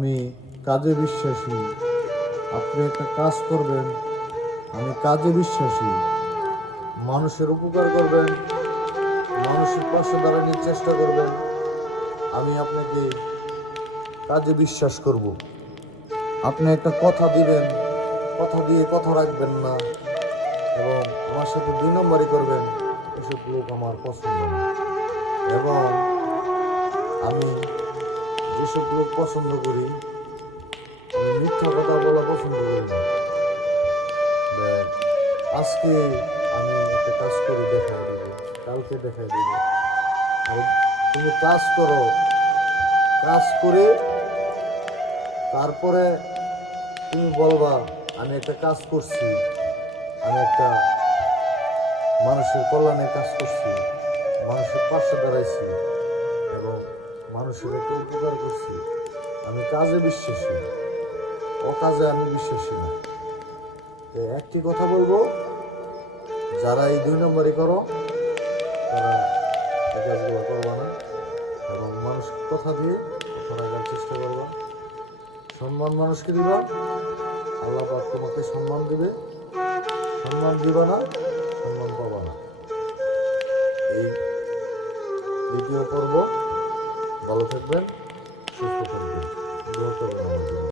আমি কাজে বিশ্বাসী। আপনি একটা কাজ করবেন, আমি কাজে বিশ্বাসী। মানুষের উপকার করবেন, মানুষের পাশে দাঁড়ানোর চেষ্টা করবেন, আমি আপনাকে কাজে বিশ্বাস করব। আপনি একটা কথা দিবেন, কথা দিয়ে কথা রাখবেন না এবং আমার সাথে 2 নম্বরই করবেন, এসব লোক আমার পছন্দ না। এবং আমি যেসব লোক পছন্দ করি, আমি মিথ্যা কথা বলা পছন্দ করি না। আজকে আমি একটা কাজ করে দেখাই দেব, কালকে দেখাই দেব। আর তুমি কাজ করো, কাজ করে তারপরে তুমি বলবা আমি একটা কাজ করছি, আমি একটা মানুষের কল্যাণে কাজ করছি, মানুষের পাশে দাঁড়াইছি এবং মানুষের একটা উপকার করছি। আমি কাজে বিশ্বাসী, অকাজে আমি বিশ্বাসী না। একটি কথা বলবো, যারা এই 2 নম্বরই করো তারা এই কাজগুলো করবা না এবং মানুষকে কথা দিয়ে কথা রাখার চেষ্টা করবা। সম্মান মানুষকে দিবা, আল্লাহ পাক তোমাকে সম্মান দিবে। সম্মান দিবা না, সম্মান পাবা না। এই দ্বিতীয় পর্ব। ভালো থাকবেন, সুস্থ থাকবেন, দোয়া করবেন আমার জন্য।